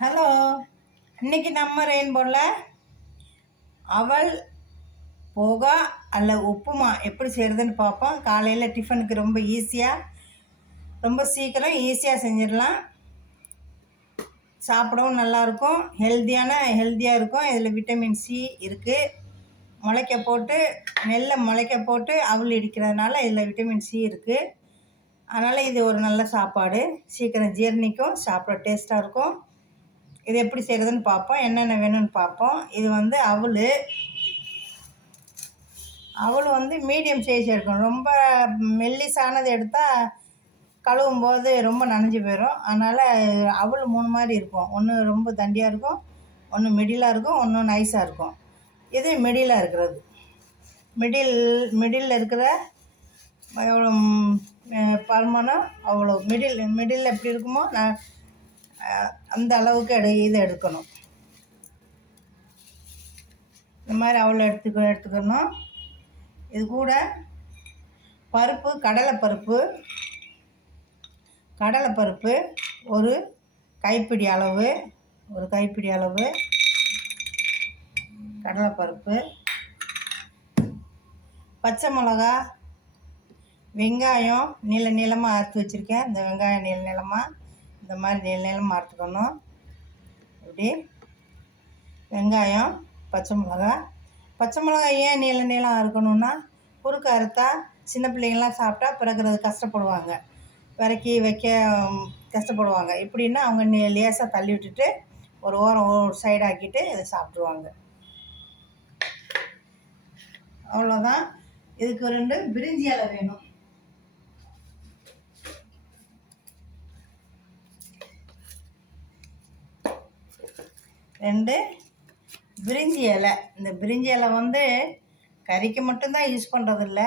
Hello. இன்னைக்கு நம்ம ரெயின்போவில் அவல் போகா அல்ல உப்புமா எப்படி செய்கிறதுன்னு பார்ப்போம். காலையில் டிஃபனுக்கு ரொம்ப ஈஸியாக, ரொம்ப சீக்கிரம் ஈஸியாக செஞ்சிடலாம். சாப்பிடவும் நல்லாயிருக்கும், ஹெல்த்தியாக இருக்கும். இதில் விட்டமின் சி இருக்குது. முளைக்க போட்டு அவல் இடிக்கிறதுனால இதில் விட்டமின் சி இருக்குது. அதனால் இது ஒரு நல்ல சாப்பாடு, சீக்கிரம் ஜீரணிக்கும், சாப்பிட டேஸ்ட்டாக இருக்கும். இது எப்படி செய்கிறதுன்னு பார்ப்போம், என்னென்ன வேணும்னு பார்ப்போம். இது அவள் மீடியம் சைஸ் எடுக்கணும். ரொம்ப மெல்லிசானது எடுத்தால் கழுவும் போது ரொம்ப நனைஞ்சு போயிடும். அதனால் அவள் 3 மாதிரி இருக்கும். ஒன்று ரொம்ப தண்டியாக இருக்கும், ஒன்று மிடிலாக இருக்கும், ஒன்று நைஸாக இருக்கும். இது மிடிலாக இருக்கிறது. மிடில் இருக்கிற எவ்வளோ பருமனம் அவ்வளோ மிடில் எப்படி இருக்குமோ அந்த அளவுக்கு இதை எடுக்கணும். இந்த மாதிரி அவ்வளோ எடுத்துக்கணும். இது கூட பருப்பு, கடலைப்பருப்பு ஒரு கைப்பிடி அளவு கடலைப்பருப்பு, பச்சை மிளகா, வெங்காயம் நீளமாக அறுத்து வச்சுருக்கேன். இந்த வெங்காயம் நீளமாக இந்த மாதிரி நீளமாக அறுத்துக்கணும். இப்படி வெங்காயம், பச்சை மிளகாய் ஏன் நீளம் அறுக்கணுன்னா, குறுக்க அறுத்தா சின்ன பிள்ளைங்கள்லாம் சாப்பிட்டா பிறகு அது கஷ்டப்படுவாங்க, விறக்கி வைக்க கஷ்டப்படுவாங்க. எப்படின்னா அவங்க லேசாக தள்ளி விட்டுட்டு ஒரு சைடாக்கிட்டு இதை சாப்பிட்ருவாங்க. அவ்வளோதான். இதுக்கு 2 பிரிஞ்சி இலை வேணும். பிரிஞ்சி இலை. இந்த பிரிஞ்சி இலை கறிக்கு மட்டும்தான் யூஸ் பண்ணுறதில்ல,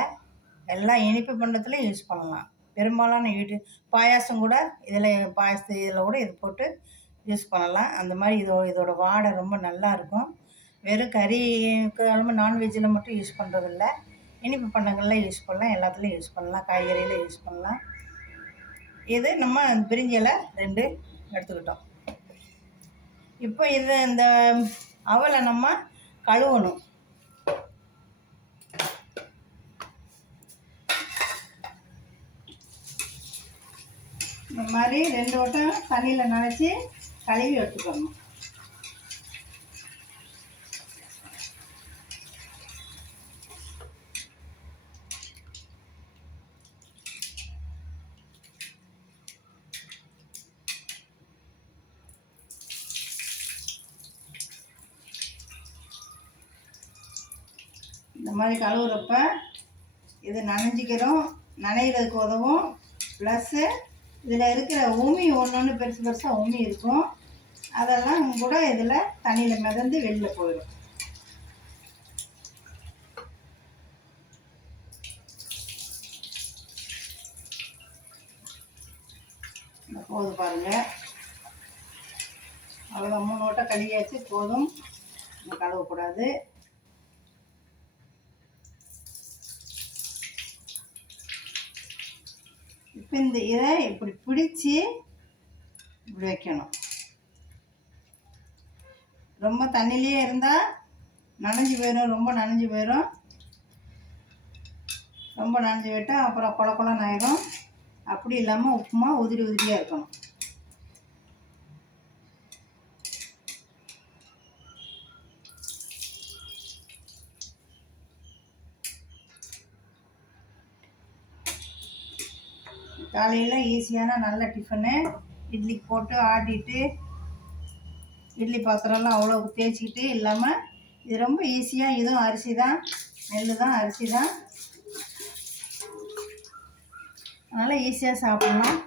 எல்லாம் இனிப்பு பண்ணத்துலையும் யூஸ் பண்ணலாம். பெரும்பாலான பாயாசம் கூட இதில் கூட இது போட்டு யூஸ் பண்ணலாம். அந்த மாதிரி இதோட வாடை ரொம்ப நல்லா இருக்கும். வெறும் கறிக்கு நான்வெஜ்ஜில் மட்டும் யூஸ் பண்ணுறதில்ல, இனிப்பு பண்ணங்களில் யூஸ் பண்ணலாம், எல்லாத்துலேயும் யூஸ் பண்ணலாம், காய்கறியில் யூஸ் பண்ணலாம். இது நம்ம பிரிஞ்சி இலை 2 எடுத்துக்கிட்டோம். இப்போ இந்த அவலை நம்ம கழுவணும். இந்த மாதிரி 2 வட்டம் தண்ணியில் நனைச்சி கழுவி எடுத்துக்கணும். இந்த மாதிரி கழுவுறப்ப இது நனைகிறதுக்கு உதவும். ப்ளஸ்ஸு இதில் இருக்கிற உமி ஒன்று பெருசாக உமி இருக்கும், அதெல்லாம் கூட இதில் தண்ணியில் மிதந்து வெளியில் போயிடும். போதும் பாருங்கள், அவ்வளோ 3 வட்டம் கழுவியாச்சு, போதும், கழுவக்கூடாது. இப்போ இதை இப்படி பிடிச்சி இப்படி வைக்கணும். ரொம்ப தண்ணியிலே இருந்தால் நனைஞ்சு போயிடும், ரொம்ப நனைஞ்சு போயிட்டால் அப்புறம் குழன்னு ஆயிடும். அப்படி இல்லாமல் உப்புமா உதிரியாக இருக்கணும். காலையில் ஈஸியான நல்ல டிஃபனு. இட்லிக்கு போட்டு ஆட்டிட்டு இட்லி பாத்திரம்லாம் அவ்வளோ தேய்ச்சிக்கிட்டு இல்லாமல் இது ரொம்ப ஈஸியாக. இதுவும் அரிசி தான், அரிசி தான், அதனால் ஈஸியாக சாப்பிட்லாம்.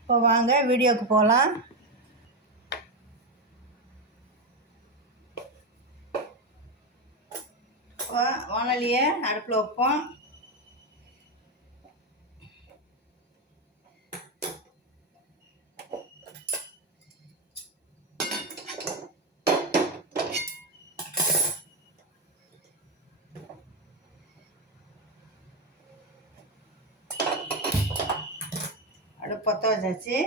இப்போ வாங்க வீடியோவுக்கு போகலாம். வானலியை அடுப்பில் வைப்போம். பற்ற வச்சாச்சு.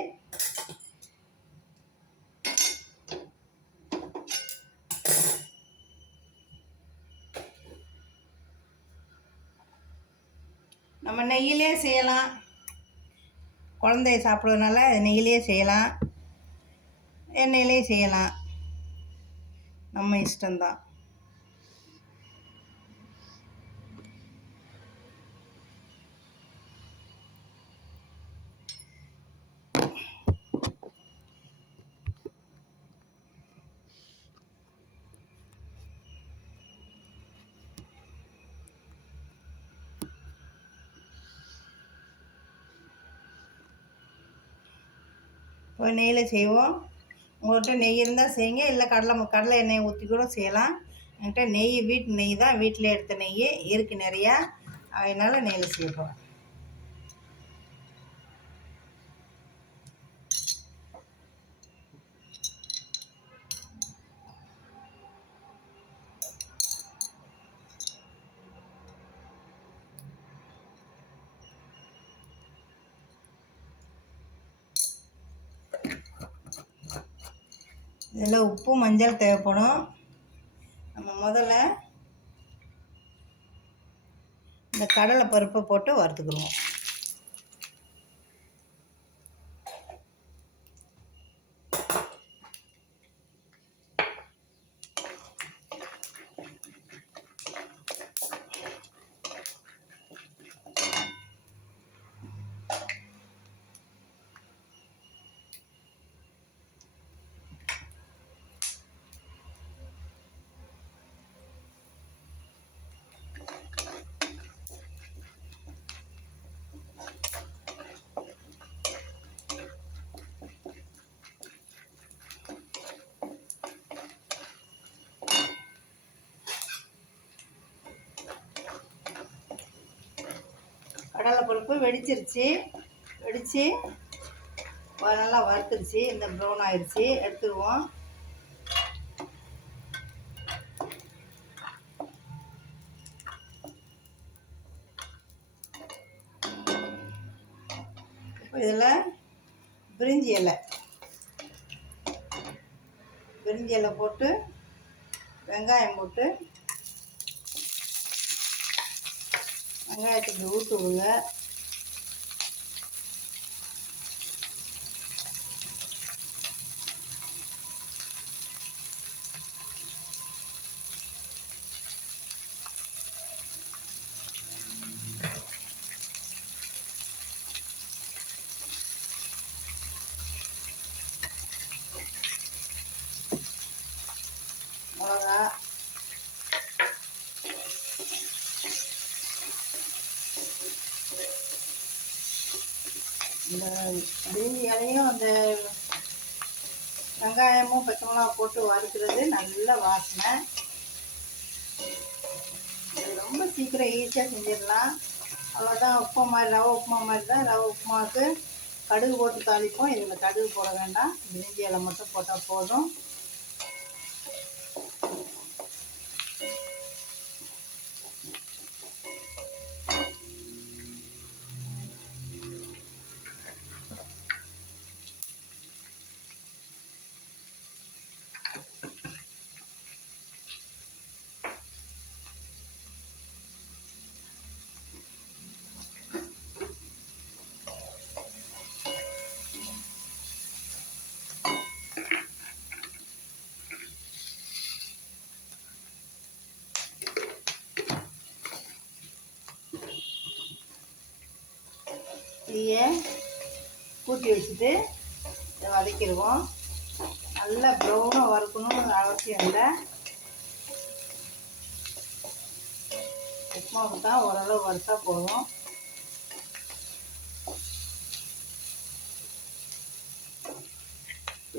நெய்யிலே செய்யலாம். குழந்தைய சாப்பிட்றதுனால நெய்யிலே செய்யலாம், எண்ணெயிலே செய்யலாம். நம்ம இஷ்டம்தான். இப்போ நெய்யில் செய்வோம். உங்கள்கிட்ட நெய் இருந்தால் செய்யுங்க, இல்லை கடலை எண்ணெயை ஊற்றி கூட செய்யலாம். என்கிட்ட நெய் வீட்டு நெய் தான், வீட்டில் எடுத்த நெய் இருக்குது நிறையா, அதனால் நெய்யில் செய்ய போகிறேன். இதில் உப்பு மஞ்சள் தேவைப்படும். நம்ம முதல்ல இந்த கடலை பருப்பை போட்டு வறுத்துக்கிடுவோம். கடலைப்பருப்பு வெடிச்சிருச்சு, வெடித்து நல்லா வறுத்துருச்சு, இந்த ப்ரௌன் ஆயிடுச்சு, எடுத்துருவோம். இப்போ இதில் பிரிஞ்சி இலை போட்டு வெங்காயம் போட்டு வெங்காயத்துக்கு ஊற்றுவுங்க. மிளகா, இந்த பிரிஞ்சி இலையும் அந்த வெங்காயமும் பச்சை மிளகா போட்டு வறுக்கிறது நல்ல வாசனை. இது ரொம்ப சீக்கிரம் ஈஸியாக செஞ்சிடலாம். அவ்வளோதான். உப்புமா மாதிரி, ரவை உப்புமா மாதிரி தான். ரவை உப்புமாவுக்கு கடுகு போட்டு தாளிப்போம். இதில் கடுகு போட வேண்டாம், பிரிஞ்சி இலை மட்டும் போட்டால் போதும். தீயை கூட்டி வச்சுட்டு இதை வதக்கிடுவோம். நல்லா ப்ரௌனாக வறுக்கணும்னு அவசியம் இல்லை. உப்புமாவுக்கு தான் ஓரளவு வறுத்தா போதும்.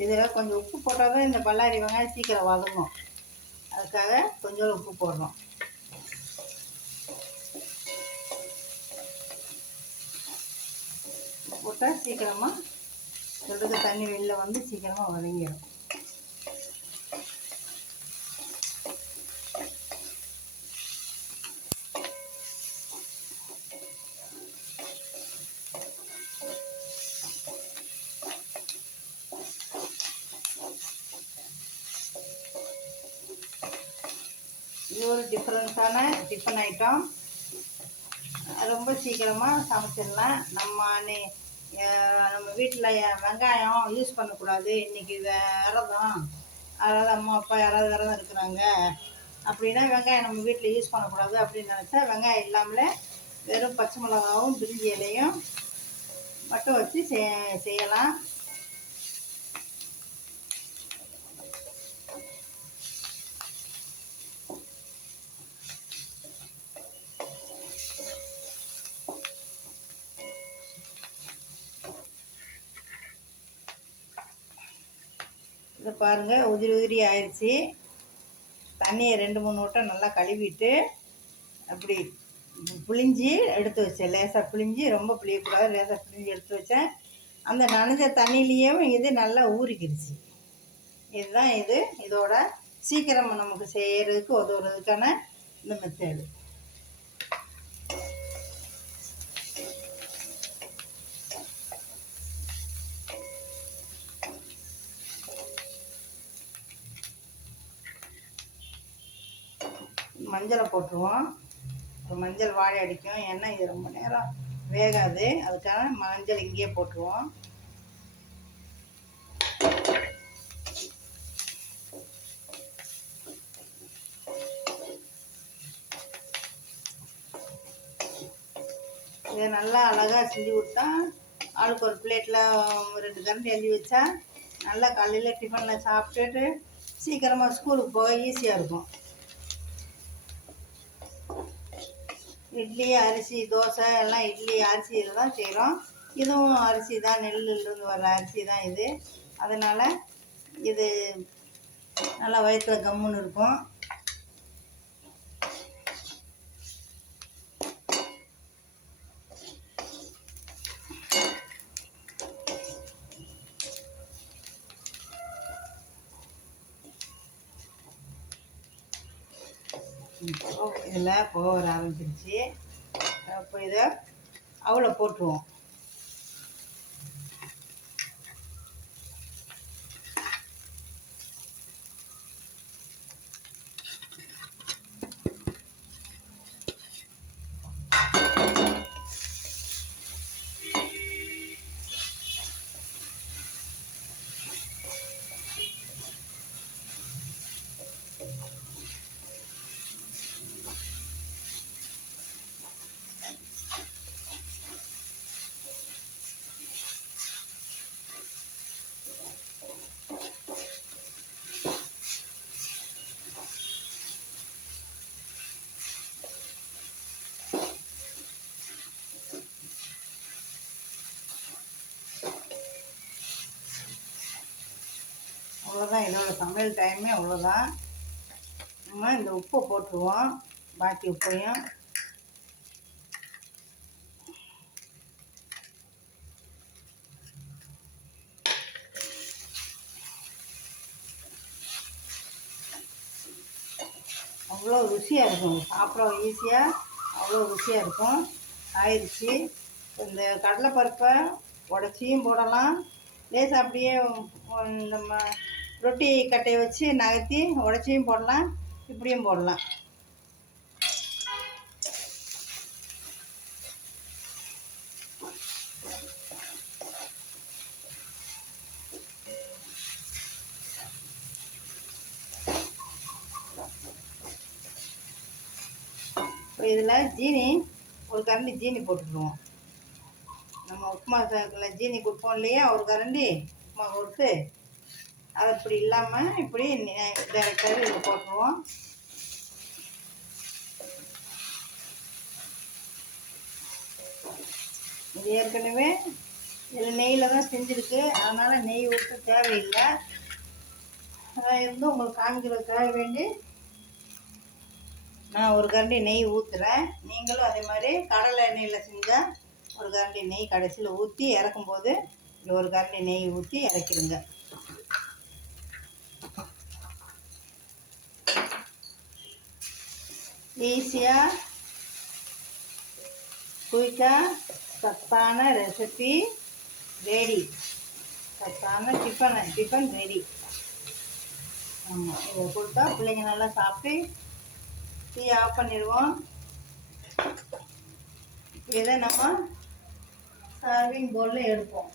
இதில் கொஞ்சம் உப்பு போட்டால் தான் இந்த பல்லாரி வெங்காயம் சீக்கிரம் வதங்கும். அதுக்காக கொஞ்சம் உப்பு போடணும். போட்டால் சீக்கிரமாக சொல்கிறது தண்ணி வெளில வந்து சீக்கிரமாக வதங்கிடும். இது ஒரு டிஃப்ரெண்ட்டான டிஃபன் ஐட்டம். ரொம்ப சீக்கிரமாக சமைச்சிடலாம். நம்ம வீட்டில் வெங்காயம் யூஸ் பண்ணக்கூடாது, இன்றைக்கி விரதம், அதாவது அம்மா அப்பா யாராவது விரதம் இருக்கிறாங்க அப்படின்னா வெங்காயம் நம்ம வீட்டில் யூஸ் பண்ணக்கூடாது அப்படின்னு நினச்சா வெங்காயம் இல்லாமலே வெறும் பச்சை மிளகாவும் பிரிஞ்சி இலையும் மட்டும் வச்சு செய்யலாம். இதை பாருங்கள், உதிரி உதிரி ஆயிடுச்சு. தண்ணியை 2-3 வட்டம் நல்லா கழுவிட்டு அப்படி புளிஞ்சி எடுத்து வச்சேன். லேசாக பிழிஞ்சி, ரொம்ப புளியக்கூடாது, லேசாக பிழிஞ்சி எடுத்து வச்சேன். அந்த நனைஞ்ச தண்ணியிலையும் இது நல்லா ஊறிக்கிடுச்சு. இதுதான் இதோட சீக்கிரம் நமக்கு செய்கிறதுக்கு உதவுறதுக்கான இந்த மெத்தேடு. மஞ்சளை போட்டுருவோம். மஞ்சள் வாழை அடிக்கும், ஏன்னா இது ரொம்ப நேரம் வேகாது, அதுக்காக மஞ்சள் இங்கேயே போட்டுருவோம். இதை நல்லா அழகாக செஞ்சு கொடுத்தா ஆளுக்கு ஒரு பிளேட்டில் 2 கரண்டி எழுதி வச்சா நல்லா காலையில் டிஃபனில் சாப்பிட்டுட்டு சீக்கிரமாக ஸ்கூலுக்கு போக ஈஸியாக இருக்கும். இட்லி, அரிசி, தோசை எல்லாம் இட்லி அரிசியில் தான் செய்கிறோம். இதுவும் அரிசி தான், நெல்லிலிருந்து வர அரிசி தான் இது. அதனால் இது நல்லா வயிற்றில் கம்முன்னு இருக்கும். இதில் போக வர ஆரம்பிச்சிருச்சு. அப்போ இதை அவளை போட்டுருவோம். அவ்வளோதான், இதோட சமையல் டைமே அவ்வளோதான். நம்ம இந்த உப்பை போட்டுருவோம், பாக்கி உப்பையும். அவ்வளோ ருசியாக இருக்கும், சாப்பிட ஈஸியாக அவ்வளோ ருசியாக இருக்கும். ஆயிடுச்சு. இந்த கடலைப்பருப்பை உடச்சியும் போடலாம், லேசாக அப்படியே நம்ம ரொட்டி கட்டையை வச்சு நகர்த்தி உடச்சியும் போடலாம், இப்படியும் போடலாம். இப்போ இதில் ஜீனி, ஒரு கரண்டி ஜீனி போட்டுக்குவோம். நம்ம உப்புமா சாக்கில் ஜீனி கொடுப்போம் இல்லையா, ஒரு கரண்டி உப்புமா கொடுத்து, அது இப்படி இல்லாமல் இப்படி டேரெக்டாக இதில் போட்டுருவோம். இது ஏற்கனவே இதில் நெய்யில் தான் செஞ்சுருக்கு, அதனால் நெய் ஊற்ற தேவையில்லை. அதான் இருந்தும் உங்களுக்கு காமிக்கிறதுக்காக வேண்டி நான் ஒரு கரண்டி நெய் ஊற்றுறேன். நீங்களும் அதே மாதிரி கடலை எண்ணெயில் செஞ்சால் ஒரு கரண்டி நெய் கடைசியில் ஊற்றி இறக்கும்போது ஒரு கரண்டி நெய் ஊற்றி இறக்கிடுங்க. ஈஸியாக குயிக்காக சத்தான ரெசிபி ரெடி. சத்தான டிஃபன் ரெடி. ஆமாம், இதை கொடுத்தா பிள்ளைங்க நல்லா சாப்பிட்டு டீ ஆஃப் பண்ணிடுவோம். இதை நம்ம சர்விங் பவுலில் எடுப்போம்.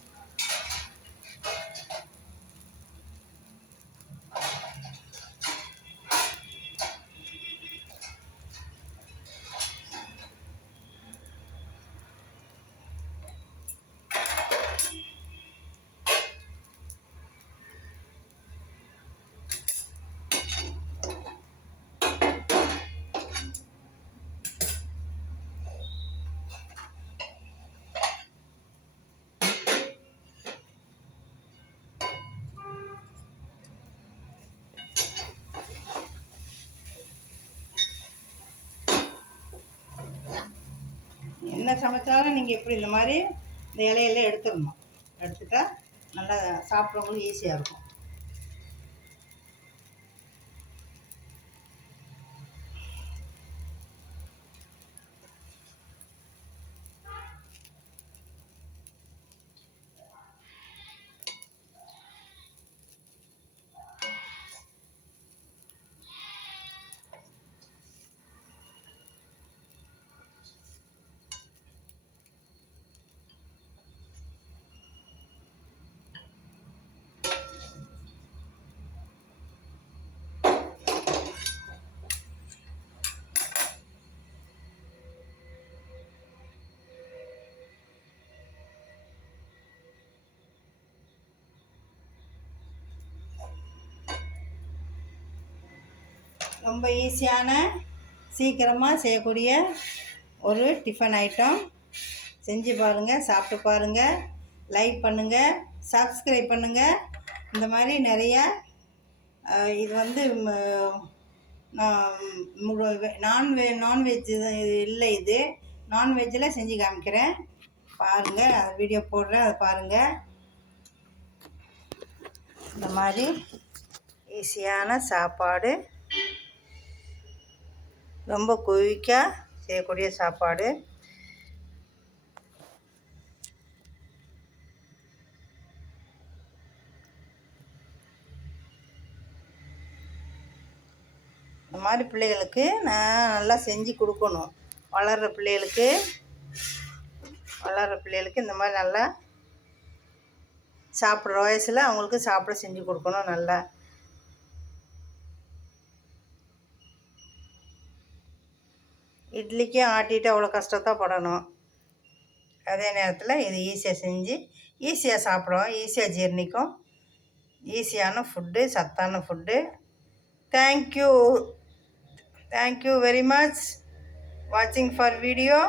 என்ன சமைச்சாலும் நீங்கள் எப்படி இந்த மாதிரி இந்த இலையெல்லாம் எடுத்துடணும். எடுத்துட்டா நல்லா சாப்பிட்றவங்களுக்கு ஈஸியாக இருக்கும். ரொம்ப ஈஸியான சீக்கிரமாக செய்யக்கூடிய ஒரு டிஃபன் ஐட்டம். செஞ்சு பாருங்கள், சாப்பிட்டு பாருங்கள், லைக் பண்ணுங்கள், சப்ஸ்கிரைப் பண்ணுங்கள். இந்த மாதிரி நிறையா இது வந்து நான்வெஜ் இல்லை, இது நான்வெஜ்ஜில் செஞ்சு காமிக்கிறேன் பாருங்கள். அந்த வீடியோ போடுறேன், அதை பாருங்கள். இந்த மாதிரி ஈஸியான சாப்பாடு, ரொம்ப குயிக்காக செய்யக்கூடிய சாப்பாடு. இந்த மாதிரி பிள்ளைகளுக்கு நான் நல்லா செஞ்சு கொடுக்கணும். வளர்கிற பிள்ளைகளுக்கு இந்த மாதிரி நல்லா சாப்பிட்ற வயசில் அவங்களுக்கு சாப்பிட செஞ்சு கொடுக்கணும். நல்லா இட்லிக்கே ஆட்டிட்டு அவ்வளோ கஷ்டத்தை படணும். அதே நேரத்தில் இது ஈஸியாக செஞ்சு ஈஸியாக சாப்பிடுவோம், ஈஸியாக ஜீரணிக்கும். ஈஸியான ஃபுட்டு, சத்தான ஃபுட்டு. தேங்க்யூ வெரி மச் வாட்சிங் ஃபார் வீடியோ.